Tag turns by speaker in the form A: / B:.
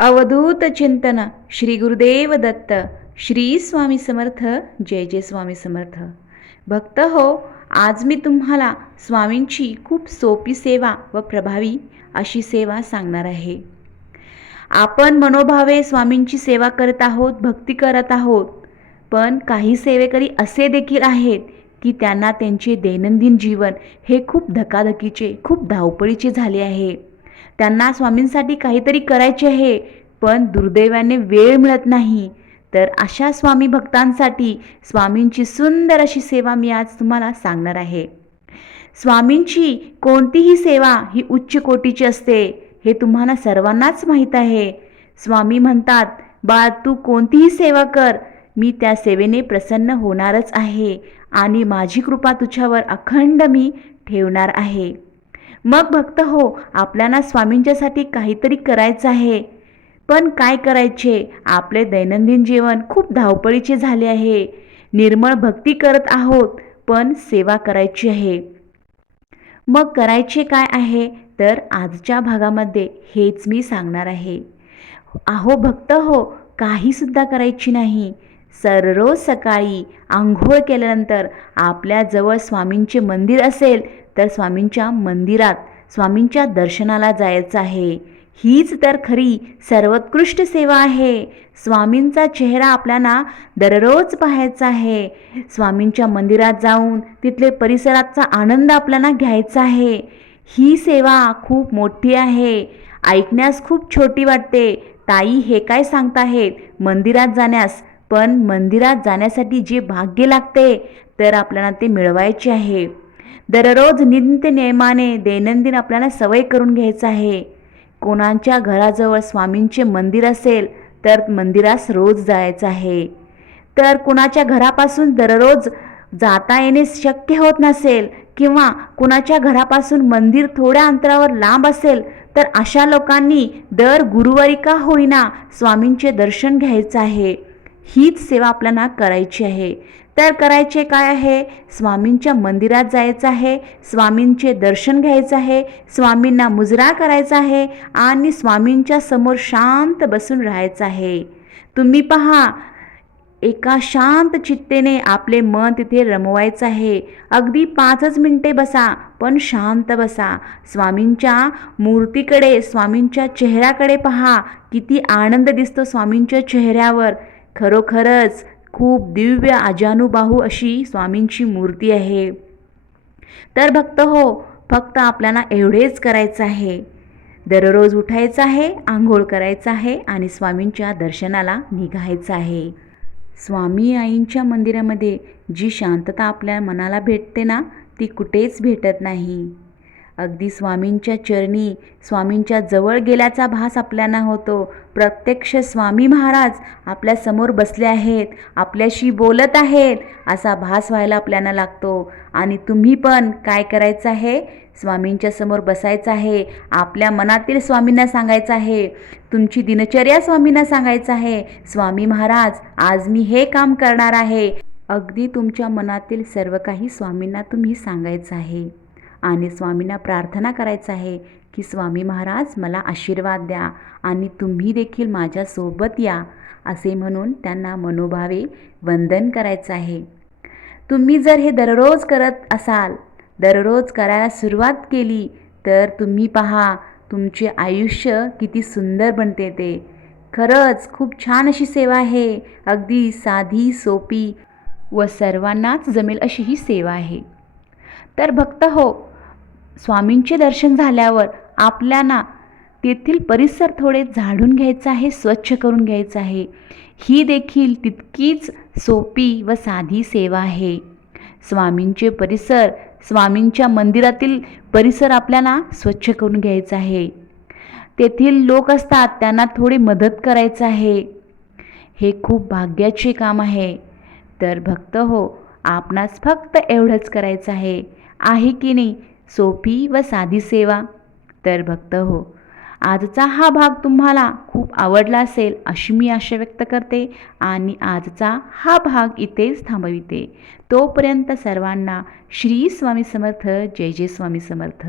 A: अवधूत चिंतन श्री गुरुदेव दत्त श्री स्वामी समर्थ जय जय स्वामी समर्थ. भक्त हो आज मी तुम्हाला स्वामींची खूप सोपी सेवा व प्रभावी अशी सेवा सांगणार आहे. आपण मनोभावे स्वामींची सेवा करत आहोत भक्ती करत आहोत पण काही सेवेकरी असे देखील आहेत की त्यांना त्यांचे दैनंदिन जीवन हे खूप धकाधकीचे खूप धावपळीचे झाले आहे. त्यांना स्वामींसाठी काहीतरी करायचे आहे पण दुर्दैवाने वेळ मिळत नाही. तर अशा स्वामी भक्तांसाठी स्वामींची सुंदर अशी सेवा मी आज तुम्हाला सांगणार आहे. स्वामींची कोणतीही सेवा ही उच्च कोटीची असते हे तुम्हाला सर्वांनाच माहीत आहे. स्वामी म्हणतात बाळ तू कोणतीही सेवा कर मी त्या सेवेने प्रसन्न होणारच आहे आणि माझी कृपा तुझ्यावर अखंड मी ठेवणार आहे. मग भक्त हो आपल्याला स्वामींच्यासाठी काहीतरी करायचं आहे. पण काय करायचे? आपले दैनंदिन जीवन खूप धावपळीचे झाले आहे. निर्मळ भक्ती करत आहोत पण सेवा करायची आहे. मग करायचे काय आहे? तर आजच्या भागामध्ये हेच मी सांगणार आहे. अहो भक्त हो काहीसुद्धा करायची नाही. सर्व सकाळी आंघोळ केल्यानंतर आपल्याजवळ स्वामींचे मंदिर असेल तर स्वामींच्या मंदिरात स्वामींच्या दर्शनाला जायचं आहे. हीच तर खरी सर्वोत्कृष्ट सेवा आहे. स्वामींचा चेहरा आपल्याला दररोज पाहायचा आहे. स्वामींच्या मंदिरात जाऊन तिथले परिसराचा आनंद आपल्याला घ्यायचा आहे. ही सेवा खूप मोठी आहे. ऐकण्यास खूप छोटी वाटते. ताई हे काय सांगताहेत? मंदिरात जाण्यास. पण मंदिरात जाण्यासाठी जे भाग्य लागते तर आपल्याला ते मिळवायचे आहे. दररोज नित्य नियमाने दैनंदिन आपल्याला सवय करून घ्यायचं आहे. कोणाच्या घराजवळ स्वामींचे मंदिर असेल तर मंदिरास रोज जायचं आहे. तर कुणाच्या घरापासून दररोज जाता येणे शक्य होत नसेल किंवा कुणाच्या घरापासून मंदिर थोड्या अंतरावर लांब असेल तर अशा लोकांनी दर गुरुवारी का होईना स्वामींचे दर्शन घ्यायचं आहे. हीच सेवा आपल्याला करायची आहे. तर करायचे काय आहे? स्वामींच्या मंदिरात जायचं आहे स्वामींचे दर्शन घ्यायचं आहे स्वामींना मुजरा करायचा आहे आणि स्वामींच्या समोर शांत बसून राहायचं आहे. तुम्ही पहा एका शांत चित्तेने आपले मन तिथे रमवायचं आहे. अगदी पाचच मिनटे बसा पण शांत बसा. स्वामींच्या मूर्तीकडे स्वामींच्या चेहऱ्याकडे पहा. किती आनंद दिसतो स्वामींच्या चेहऱ्यावर. खरोखरच खूप दिव्य आजानुबाहू अशी स्वामींची मूर्ती आहे. तर भक्त हो फक्त आपल्याला एवढेच करायचं आहे. दररोज उठायचं आहे आंघोळ करायचं आहे आणि स्वामींच्या दर्शनाला निघायचं आहे. स्वामी आईंच्या मंदिरामध्ये जी शांतता आपल्या मनाला भेटते ना ती कुठेच भेटत नाही. अगदी स्वामींच्या चरणी स्वामींच्या जवळ गेल्याचा भास आपल्याला होतो. प्रत्यक्ष स्वामी महाराज आपल्यासमोर बसले आहेत आपल्याशी बोलत आहेत असा भास व्हायला आपल्याला लागतो. आणि तुम्ही पण काय करायचं आहे? स्वामींच्या समोर बसायचं आहे आपल्या मनातील स्वामींना सांगायचं आहे. तुमची दिनचर्या स्वामींना सांगायचं आहे स्वामी महाराज आज मी हे काम करणार आहे. अगदी तुमच्या मनातील सर्व काही स्वामींना तुम्ही सांगायचं आहे. आणि स्वामींना प्रार्थना करायचं आहे की स्वामी महाराज मला आशीर्वाद द्या आणि तुम्ही देखील माझ्यासोबत या असे म्हणून त्यांना मनोभावे वंदन करायचं आहे. तुम्ही जर हे दररोज करत असाल दररोज करायला सुरुवात केली तर तुम्ही पहा तुमचे आयुष्य किती सुंदर बनते ते. खरंच खूप छान अशी सेवा आहे अगदी साधी सोपी व सर्वांनाच जमेल अशी ही सेवा आहे. तर भक्त हो स्वामींचे दर्शन झाल्यावर आपल्याला तेथील परिसर थोडे झाडून घ्यायचं आहे स्वच्छ करून घ्यायचं आहे. ही देखील तितकीच सोपी व साधी सेवा आहे. स्वामींचे परिसर स्वामींच्या मंदिरातील परिसर आपल्याला स्वच्छ करून घ्यायचा आहे. तेथील लोक असतात त्यांना थोडी मदत करायचं आहे. हे खूप भाग्याचे काम आहे. तर भक्त हो आपणास फक्त एवढंच करायचं आहे. आहे की नाही? सोपी व साधी सेवा. तर भक्त हो आजचा हा भाग तुम्हाला खूप आवडला असेल अशी मी आशा व्यक्त करते आणि आजचा हा भाग इथेच थांबविते. तोपर्यंत सर्वांना श्री स्वामी समर्थ जय जय स्वामी समर्थ.